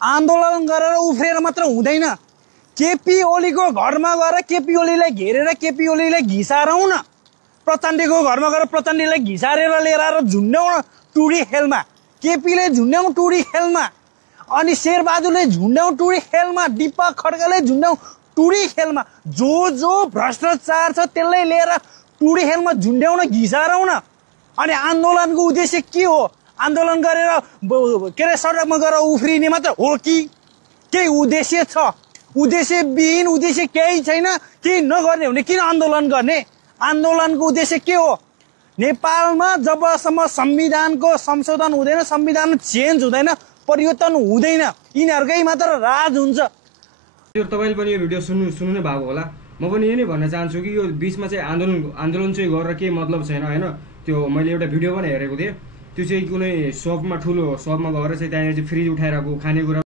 आन्दोलन गरेर उफ्रेर मात्र हुँदैन। केपी ओलीको घरमा गएर केपी ओलीलाई घेरेर केपी ओलीलाई घिसारौँ न। प्रचण्डको घरमा गएर प्रचण्डलाई घिसारेर लिएर आएर झुन्ड्याउँ न टुडी खेलमा। केपीले झुन्ड्याउँ टुडी खेलमा, अनि शेरबहादुरले झुन्ड्याउँ टुडी खेलमा, दीपक खड्काले झुन्ड्याउँ टुडी खेलमा। जो भ्रष्टाचार छ त्यसलाई लिएर टुडी खेलमा झुन्ड्याउँ न, घिसारौँ न। अनि आन्दोलनको उद्देश्य के हो? आन्दोलन गरेर के अरे सडकमा गएर उफ्रिने मात्र हो कि केही उद्देश्य छ? उद्देश्यविहीन, उद्देश्य केही छैन। केही नगर्ने हो भने किन आन्दोलन गर्ने? आन्दोलनको उद्देश्य के हो? नेपालमा जबसम्म संविधानको संशोधन हुँदैन, संविधान चेन्ज हुँदैन, परिवर्तन हुँदैन, यिनीहरूकै मात्र राज हुन्छ। तपाईले पनि यो भिडियो सुन्नु नै भएको होला। म पनि यही नै भन्न चाहन्छु कि यो बीचमा चाहिँ आन्दोलन चाहिँ गरेर केही मतलब छैन हैन। त्यो मैले एउटा भिडियो पनि हेरेको थिएँ। त्यो चाहिँ कुनै सपमा ठुलो सपमा गएर चाहिँ त्यहाँनिर चाहिँ फ्रिज उठाइरहेको खानेकुरा